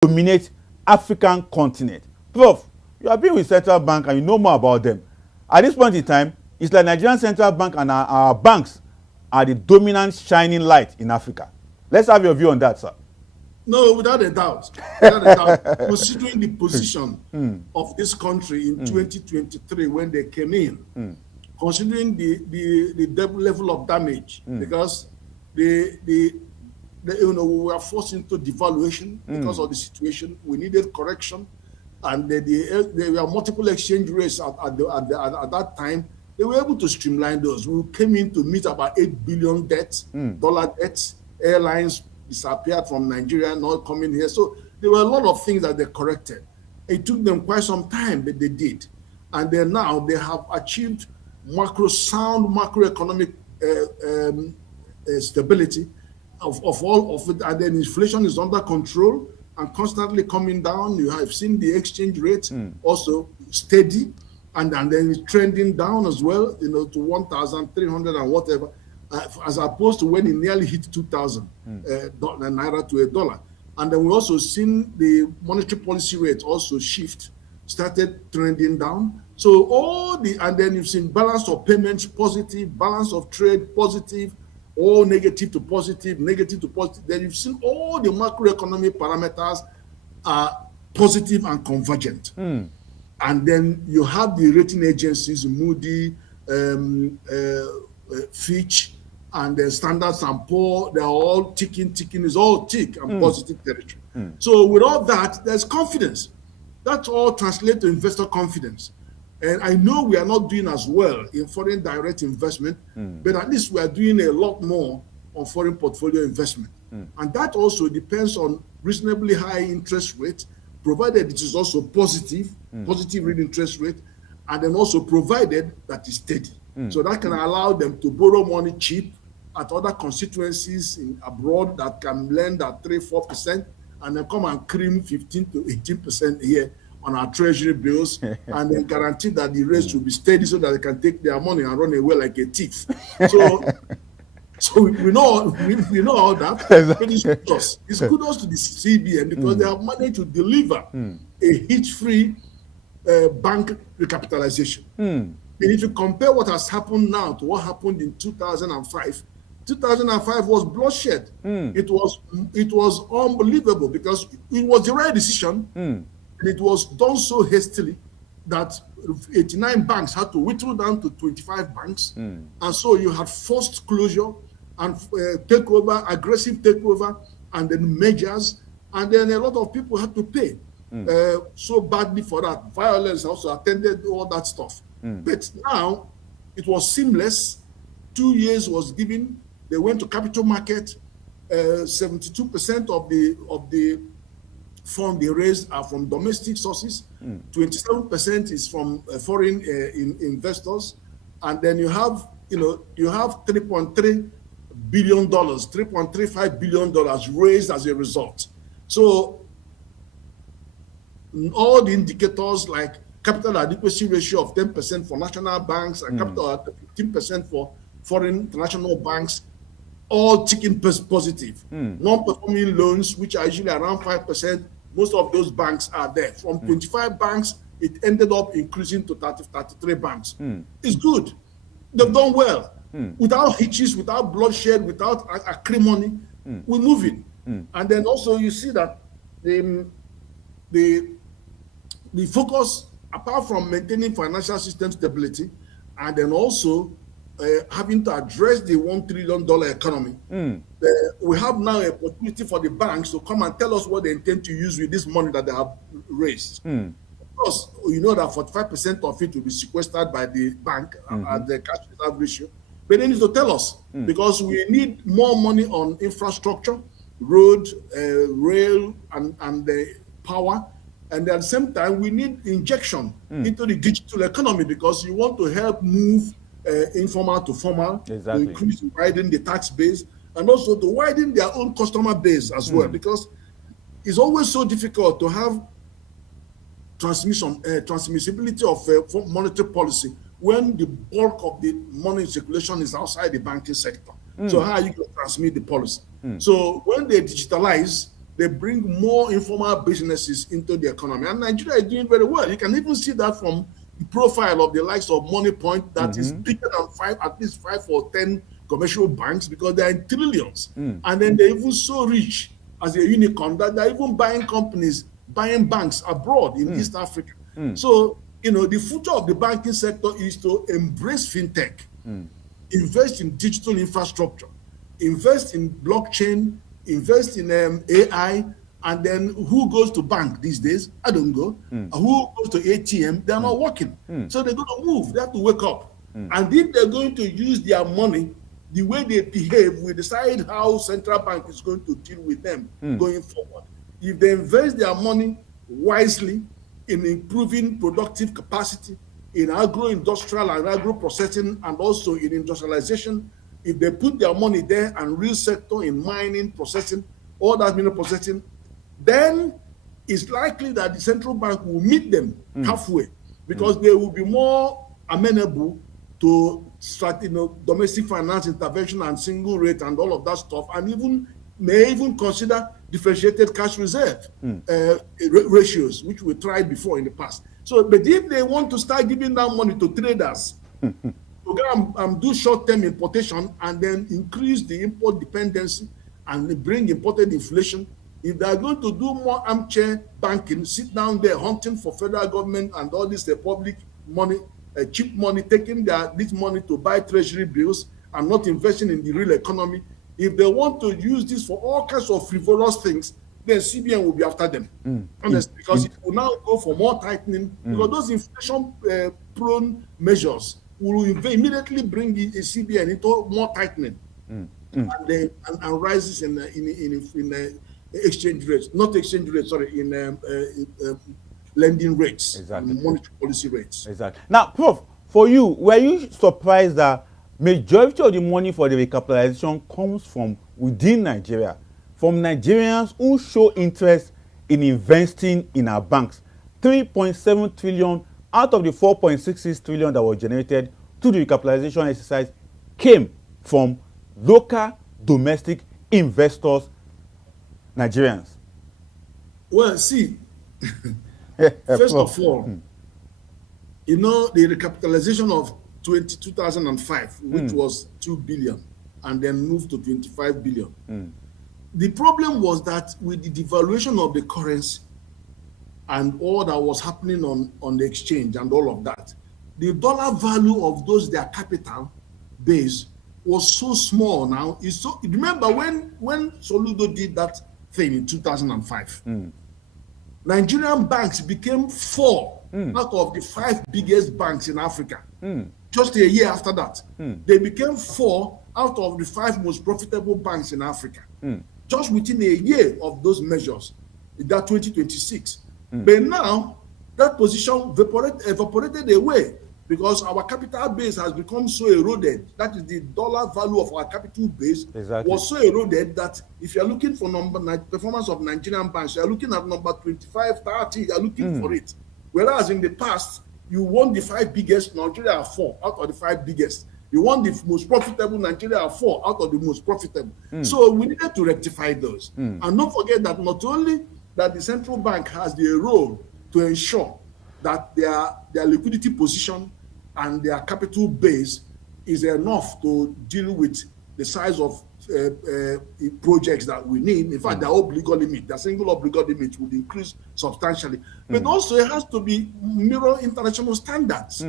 dominate African continent. Prof, you have been with central bank and you know more about them. At this point in time, it's like Nigerian central bank and our banks are the dominant shining light in Africa. Let's have your view on that, sir. No, without a doubt. Without a doubt. Considering the position of this country in 2023 when they came in, considering the level of damage, because we were forced into devaluation because of the situation. We needed correction, and there were multiple exchange rates at that time. They were able to streamline those. We came in to meet about $8 billion dollar debts. Airlines disappeared from Nigeria, not coming here. So there were a lot of things that they corrected. It took them quite some time, but they did. And then now they have achieved sound macroeconomic stability of all of it. And then inflation is under control and constantly coming down. You have seen the exchange rate also steady, and then it's trending down as well, to 1,300 and whatever. As opposed to when it nearly hit 2,000 naira to a dollar. And then we also seen the monetary policy rate also started trending down. So and then you've seen balance of payments positive, balance of trade positive, all negative to positive, negative to positive. Then you've seen all the macroeconomic parameters are positive and convergent. And then you have the rating agencies, Moody, Fitch, and the Standards and Poor, they're all ticking, is all tick and positive territory. So with all that, there's confidence. That all translates to investor confidence. And I know we are not doing as well in foreign direct investment, but at least we are doing a lot more on foreign portfolio investment. And that also depends on reasonably high interest rate, provided it is also positive real interest rate, and then also provided that is steady. So that can allow them to borrow money cheap at other constituencies abroad that can lend at 3-4%, and then come and cream 15 to 18% here on our treasury bills, and then guarantee that the rates will be steady so that they can take their money and run away like a thief. So we know all that. But it's kudos. It's kudos to the CBN because they have managed to deliver a hitch-free bank recapitalization. And if you compare what has happened now to what happened in 2005, 2005 was bloodshed. It was unbelievable because it was the right decision, and it was done so hastily that 89 banks had to whittle down to 25 banks, and so you had forced closure and aggressive takeover, and then measures, and then a lot of people had to pay so badly for that. Violence also attended all that stuff. But now it was seamless. 2 years was given. They went to capital market. 72% of the fund they raised are from domestic sources. 27% is from foreign investors, and then you have $3.3 billion, $3.35 billion raised as a result. So all the indicators like capital adequacy ratio of 10% for national banks and capital at 15% for foreign international banks, all ticking positive. Non-performing loans, which are usually around 5%, most of those banks are there. From 25 banks, it ended up increasing to 33 banks. It's good. They've done well. Without hitches, without bloodshed, without acrimony, we're moving. And then also you see that the focus, apart from maintaining financial system stability, and then also having to address the $1 trillion economy, we have now an opportunity for the banks to come and tell us what they intend to use with this money that they have raised. Of course, you know that 45% of it will be sequestered by the bank at the cash reserve ratio, but they need to tell us because we need more money on infrastructure, road, rail, and the power. And at the same time, we need injection into the digital economy because you want to help move informal to formal, to increase, widen the tax base, and also to widen their own customer base as well, because it's always so difficult to have transmissibility of monetary policy when the bulk of the money circulation is outside the banking sector. So how are you going to transmit the policy? So when they digitalize, they bring more informal businesses into the economy. And Nigeria is doing very well. You can even see that from the profile of the likes of Money Point that is bigger than at least 5 or 10 commercial banks, because they're in trillions. And then they're even so rich as a unicorn that they're even buying companies, buying banks abroad in East Africa. So, the future of the banking sector is to embrace fintech, invest in digital infrastructure, invest in blockchain, invest in AI, and then who goes to bank these days? I don't go. Who goes to ATM? They're not working. So they're going to move. They have to wake up. And if they're going to use their money the way they behave, we decide how central bank is going to deal with them going forward. If they invest their money wisely in improving productive capacity, in agro-industrial and agro-processing, and also in industrialization, if they put their money there and real sector in mining, processing, all that mineral processing, then it's likely that the central bank will meet them halfway, because they will be more amenable to start, domestic finance intervention and single rate and all of that stuff, and may even consider differentiated cash reserve ratios, which we tried before in the past. So, but if they want to start giving that money to traders to go and do short-term importation and then increase the import dependency and bring imported inflation, if they are going to do more armchair banking, sit down there hunting for federal government and all this public money, cheap money, taking this money to buy treasury bills and not investing in the real economy, if they want to use this for all kinds of frivolous things, then CBN will be after them. Honestly, because it will now go for more tightening, because those inflation-prone measures will immediately bring the CBN into more tightening and rises in exchange rates, not exchange rates, sorry, in lending rates, exactly. Monetary policy rates. Exactly. Now, Prof, for you, were you surprised that majority of the money for the recapitalization comes from within Nigeria, from Nigerians who show interest in investing in our banks? 3.7 trillion out of the 4.66 trillion that was generated through the recapitalization exercise came from local domestic investors, Nigerians. Well, see, first of all, the recapitalization of 2005, which was 2 billion, and then moved to 25 billion. The problem was that with the devaluation of the currency and all that was happening on the exchange and all of that, the dollar value of their capital base was so small now. Remember when Soludo did that thing in 2005, Nigerian banks became 4 out of the 5 biggest banks in Africa. Just a year after that, they became 4 out of the 5 most profitable banks in Africa. Just within a year of those measures, that 2026. But now, that position evaporated away, because our capital base has become so eroded. That is, the dollar value of our capital base was so eroded that if you're looking for performance of Nigerian banks, you're looking at number 25, 30, you're looking for it. Whereas in the past, you want the 5 biggest, Nigeria are 4 out of the 5 biggest. You want the most profitable, Nigeria are 4 out of the most profitable. So we needed to rectify those. And don't forget that not only that the central bank has the role to ensure that their liquidity position and their capital base is enough to deal with the size of projects that we need. In fact, their obligor limit, their single obligor limit would increase substantially. But also it has to be mirror international standards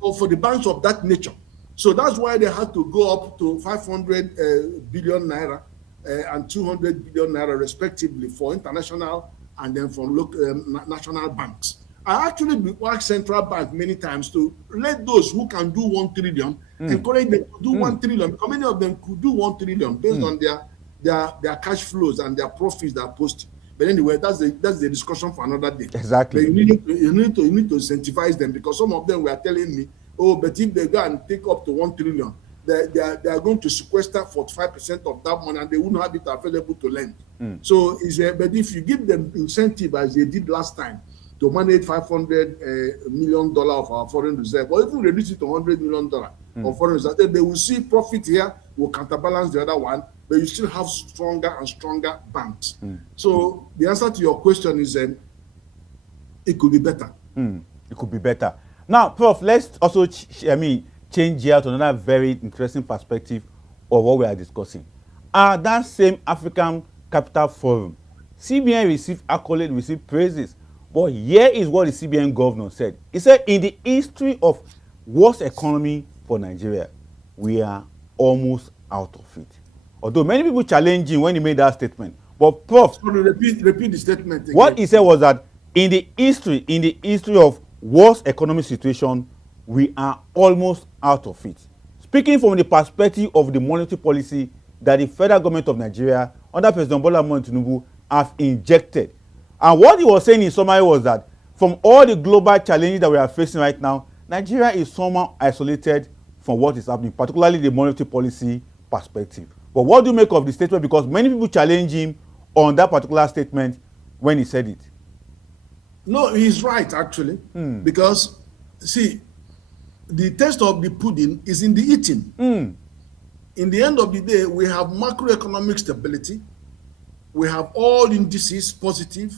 for the banks of that nature. So that's why they had to go up to 500 billion naira and 200 billion naira respectively for international and then for local national banks. I actually asked central bank many times to let those who can do 1 trillion encourage them to do 1 trillion, because many of them could do 1 trillion based on their cash flows and their profits that are posted. But anyway, that's the discussion for another day. Exactly. But you need to incentivize them, because some of them were telling me, but if they go and take up to 1 trillion, they are going to sequester 45% of that money, and they wouldn't have it available to lend. So, but if you give them incentive as they did last time to manage $500 million of our foreign reserve, or even reduce it to $100 million of foreign reserve, then they will see profit here, will counterbalance the other one, but you still have stronger and stronger banks. So the answer to your question is it could be better. It could be better. Now, Prof, let's also change here to another very interesting perspective of what we are discussing. At that same African Capital Forum, CBN received accolades, received praises. But here is what the CBN governor said. He said, in the history of worst economy for Nigeria, we are almost out of it. Although many people challenged him when he made that statement. But Prof, Sorry, repeat the statement again. What he said was that in the history of worst economic situation, we are almost out of it. Speaking from the perspective of the monetary policy that the federal government of Nigeria under President Bola Ahmed Tinubu have injected. And what he was saying in summary was that from all the global challenges that we are facing right now, Nigeria is somehow isolated from what is happening, particularly the monetary policy perspective. But what do you make of the statement? Because many people challenge him on that particular statement when he said it. No, he's right, actually. Because, see, the taste of the pudding is in the eating. In the end of the day, we have macroeconomic stability. We have all indices positive,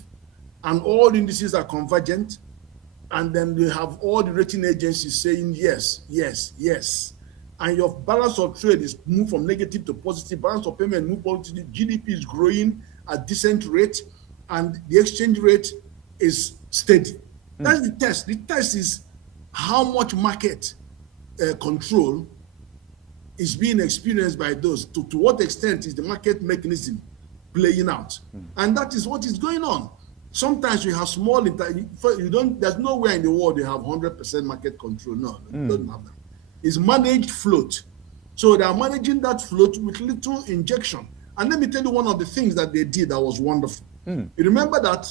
and all indices are convergent. And then we have all the rating agencies saying yes, yes, yes. And your balance of trade is moved from negative to positive. Balance of payment moved positive. GDP is growing at decent rate, and the exchange rate is steady. That's the test. The test is how much market control is being experienced by those. To what extent is the market mechanism playing out? And that is what is going on. Sometimes you have small, there's nowhere in the world you have 100% market control. No, you don't have that. It's managed float. So they are managing that float with little injection. And let me tell you one of the things that they did that was wonderful. You remember that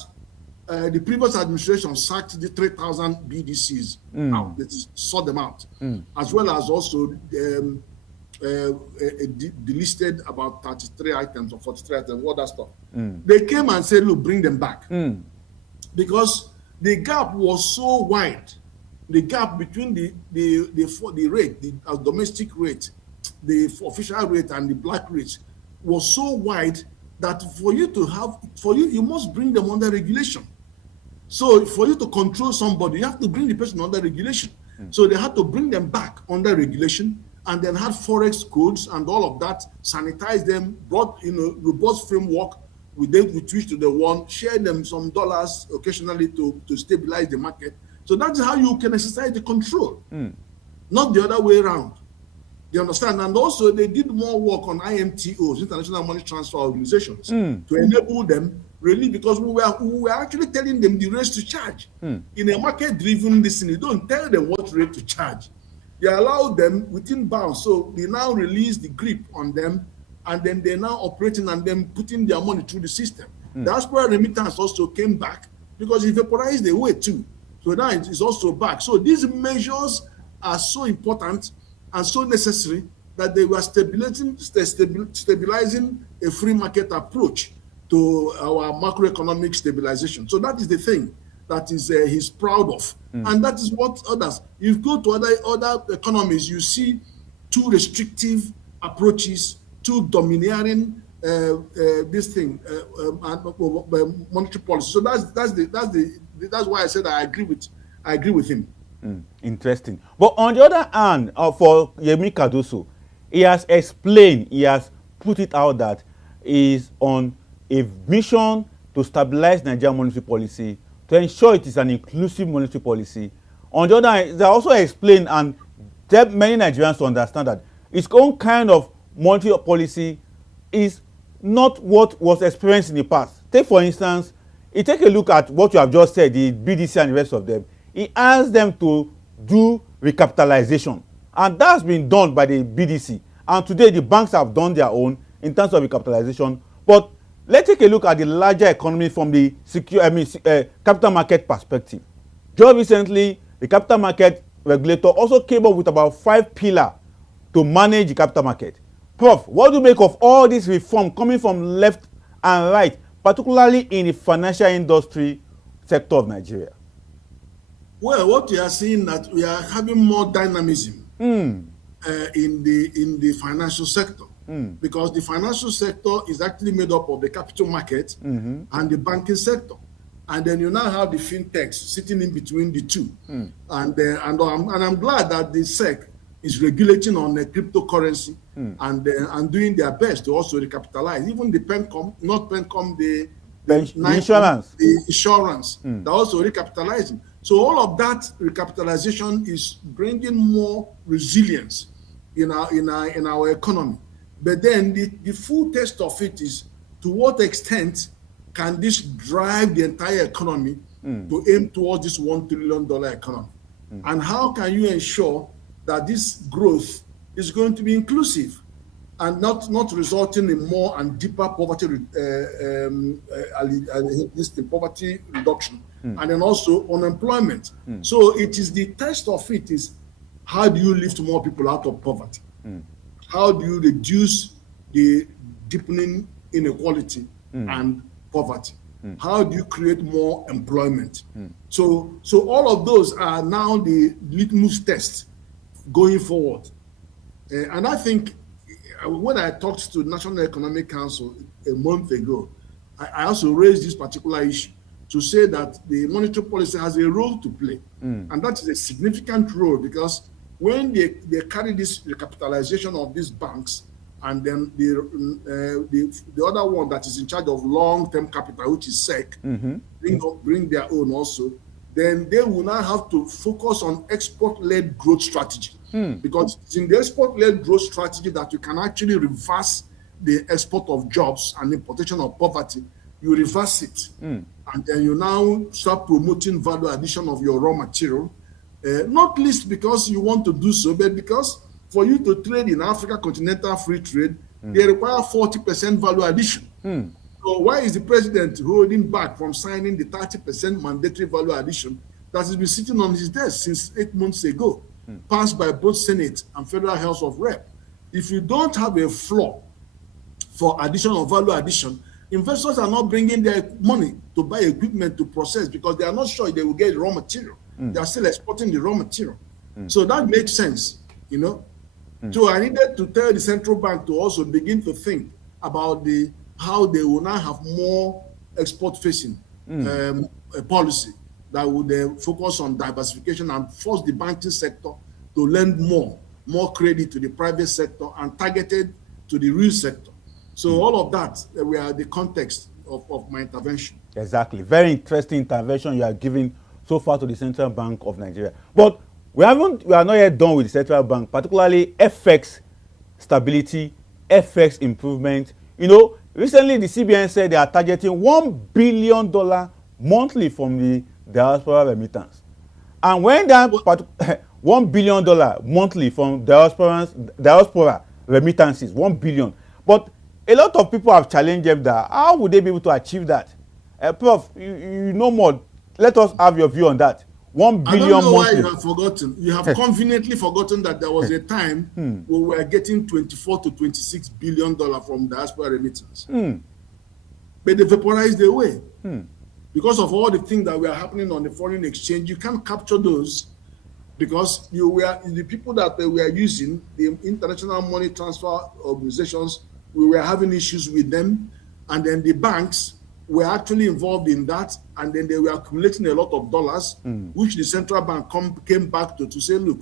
the previous administration sacked the 3,000 BDCs out. They saw them out, as well as also delisted about 33 items or 43 items, all that stuff. They came and said, look, bring them back. Because the gap was so wide. The gap between the rate, the domestic rate, the official rate and the black rate was so wide that you must bring them under regulation. So for you to control somebody, you have to bring the person under regulation. So they had to bring them back under regulation, and then had forex codes and all of that, sanitize them, brought robust framework. We switched to the one, share them some dollars occasionally to stabilize the market. So that's how you can exercise the control, not the other way around. You understand? And also they did more work on IMTOs, International Money Transfer Organizations, to enable them really, because we were actually telling them the rates to charge. In a market-driven listening, you don't tell them what rate to charge. You allow them within bounds. So they now release the grip on them, and then they're now operating and then putting their money through the system. That's where remittance also came back, because it vaporized away too. So now it's also back. So these measures are so important and so necessary that they were stabilizing a free market approach to our macroeconomic stabilization. So that is the thing that is he's proud of. And that is what others, if you go to other economies, you see too restrictive approaches, too domineering monetary policy. So that's why I said I agree with him. Interesting. But on the other hand, for Yemi Cardoso, he has explained, he has put it out that he is on a mission to stabilize Nigerian monetary policy, to ensure it is an inclusive monetary policy. On the other hand, they also explain and help many Nigerians to understand that its own kind of monetary policy is not what was experienced in the past. Take, for instance, you take a look at what you have just said, the BDC and the rest of them. He asked them to do recapitalization, and that's been done by the BDC. And today the banks have done their own in terms of recapitalization. But let's take a look at the larger economy from the capital market perspective. Just recently, the capital market regulator also came up with about 5 pillars to manage the capital market. Prof, what do you make of all this reform coming from left and right, particularly in the financial industry sector of Nigeria? Well, what we are seeing that we are having more dynamism in the financial sector. because the financial sector is actually made up of the capital market and the banking sector. And then you now have the fintechs sitting in between the two. And I'm glad that the SEC is regulating on the cryptocurrency and doing their best to also recapitalize. Even the PENCOM, not PENCOM, the insurance. The insurance, they're also recapitalizing. So all of that recapitalization is bringing more resilience in our economy. But then the full test of it is, to what extent can this drive the entire economy to aim towards this $1 trillion economy? And how can you ensure that this growth is going to be inclusive and not resulting in more and deeper poverty poverty reduction and then also unemployment? So it is the test of it is, how do you lift more people out of poverty? How do you reduce the deepening inequality and poverty? How do you create more employment? So all of those are now the litmus tests going forward. And I think when I talked to National Economic Council a month ago, I also raised this particular issue to say that the monetary policy has a role to play. And that is a significant role, because when they carry this recapitalization of these banks, and then the other one that is in charge of long-term capital, which is SEC, bring their own also, then they will now have to focus on export-led growth strategy. Because it's in the export-led growth strategy that you can actually reverse the export of jobs and importation of poverty. You reverse it, and then you now start promoting value addition of your raw material, not least because you want to do so, but because for you to trade in Africa Continental Free Trade, they require 40% value addition. So why is the president holding back from signing the 30% mandatory value addition that has been sitting on his desk since 8 months ago, passed by both Senate and Federal House of Rep? If you don't have a floor for additional value addition, investors are not bringing their money to buy equipment to process, because they are not sure they will get raw material. They are still exporting the raw material. So that makes sense, you know. So I needed to tell the central bank to also begin to think about how they will now have more export-facing policy that would focus on diversification and force the banking sector to lend more credit to the private sector and targeted to the real sector. So all of that were the context of my intervention. Exactly. Very interesting intervention you are giving so far to the Central Bank of Nigeria. But we are not yet done with the Central Bank, particularly FX stability, FX improvement. You know, recently the CBN said they are targeting $1 billion monthly from the diaspora remittance. And when that $1 billion monthly from diaspora remittances, 1 billion. But a lot of people have challenged them that how would they be able to achieve that? Prof, you know more. Let us have your view on that. 1 billion I don't know monthly. why you have forgotten. You have conveniently forgotten that there was a time when we were getting 24 to 26 billion dollars from diaspora remittance. But they vaporized away. Because of all the things that were happening on the foreign exchange, you can't capture those, because the people that they were using, the international money transfer organizations, we were having issues with them, and then the banks were actually involved in that, and then they were accumulating a lot of dollars, which the central bank came back to say, look,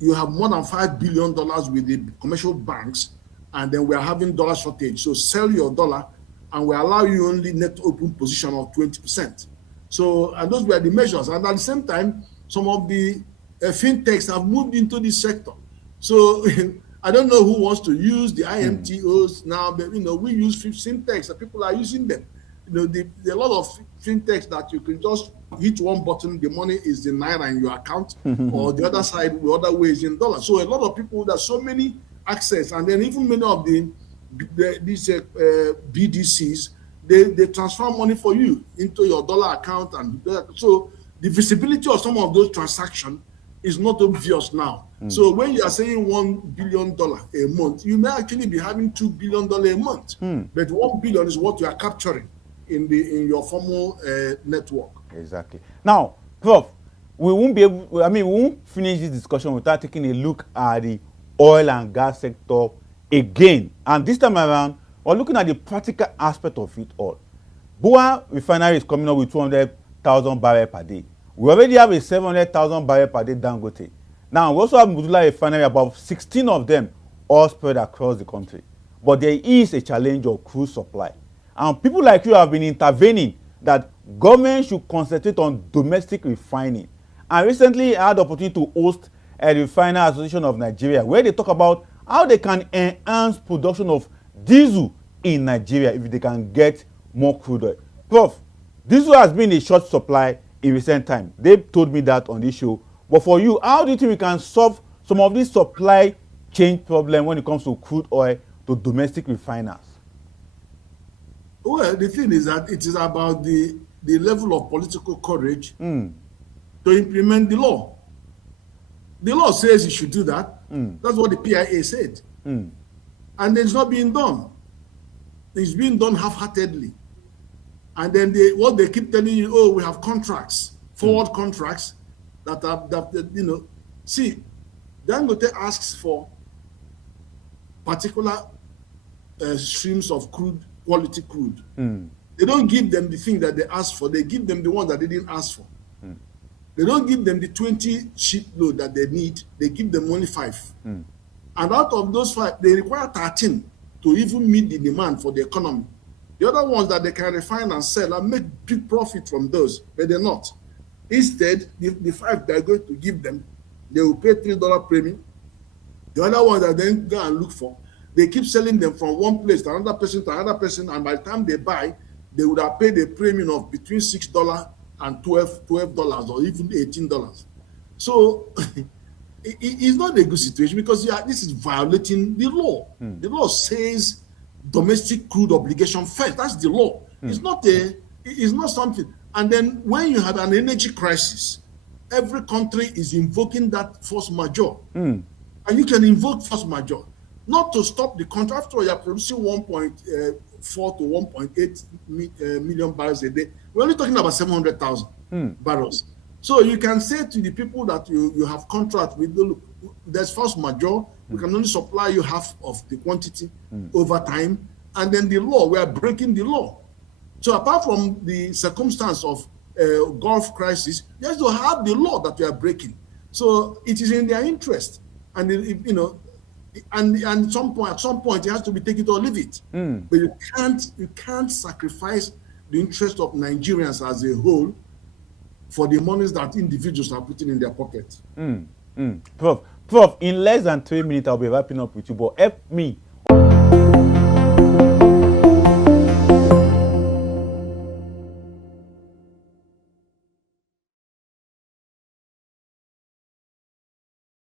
you have more than $5 billion with the commercial banks, and then we are having dollar shortage. So sell your dollar, and we allow you only net open position of 20%. So, and those were the measures. And at the same time, some of the fintechs have moved into this sector. So I don't know who wants to use the IMTOs now, but we use fintechs, and people are using them. There are a lot of fintechs that you can just hit one button, the money is in naira in your account, or the other side, the other way is in dollars. So a lot of people, there's so many access, and then even many of these BDCs, they transfer money for you into your dollar account, and so the visibility of some of those transactions is not obvious now. So when you are saying $1 billion a month, you may actually be having $2 billion a month, but 1 billion is what you are capturing in your formal network. Exactly. Now, Prof, we won't finish this discussion without taking a look at the oil and gas sector again. And this time around, we're looking at the practical aspect of it all. Bua refinery is coming up with 200,000 barrels per day. We already have a 700,000 barrels per day Dangote. Now, we also have Mudula refinery, about 16 of them all spread across the country. But there is a challenge of crude supply. And people like you have been intervening that government should concentrate on domestic refining. And recently, I had the opportunity to host a Refiner Association of Nigeria, where they talk about how they can enhance production of diesel in Nigeria if they can get more crude oil. Prof, diesel has been a short supply in recent time. They told me that on this show. But for you, how do you think we can solve some of these supply chain problem when it comes to crude oil to domestic refiners? Well, the thing is that it is about the level of political courage to implement the law. The law says you should do that. That's what the PIA said. And it's not being done. It's being done half-heartedly. And then what they keep telling you, oh, we have contracts, forward contracts that see, Dangote asks for particular streams of crude, quality crude. They don't give them the thing that they asked for. They give them the one that they didn't ask for. They don't give them the 20 shipload that they need. They give them only 5. And out of those 5, they require 13 to even meet the demand for the economy. The other ones that they can refine and sell and make big profit from those, but they're not. Instead, the 5 they're going to give them, they will pay $3 premium. The other ones that then go and look for, they keep selling them from one place to another person, and by the time they buy, they would have paid a premium of between $6 and $12 or even $18. So it's not a good situation because this is violating the law. The law says domestic crude obligation first. That's the law. It's not something. And then when you have an energy crisis, every country is invoking that force majeure. And you can invoke force majeure not to stop the country. After all, you're producing 1.4 to 1.8 million barrels a day. We're only talking about 700,000 barrels. So you can say to the people that you have contract with, look, there's force majeure. We can only supply you half of the quantity over time. And then the law, we are breaking the law. So apart from the circumstance of Gulf crisis, you have to have the law that we are breaking. So it is in their interest. And, and at some point, it has to be take it or leave it. But you can't sacrifice the interest of Nigerians as a whole for the monies that individuals are putting in their pockets. Prof, in less than 3 minutes, I'll be wrapping up with you, but help me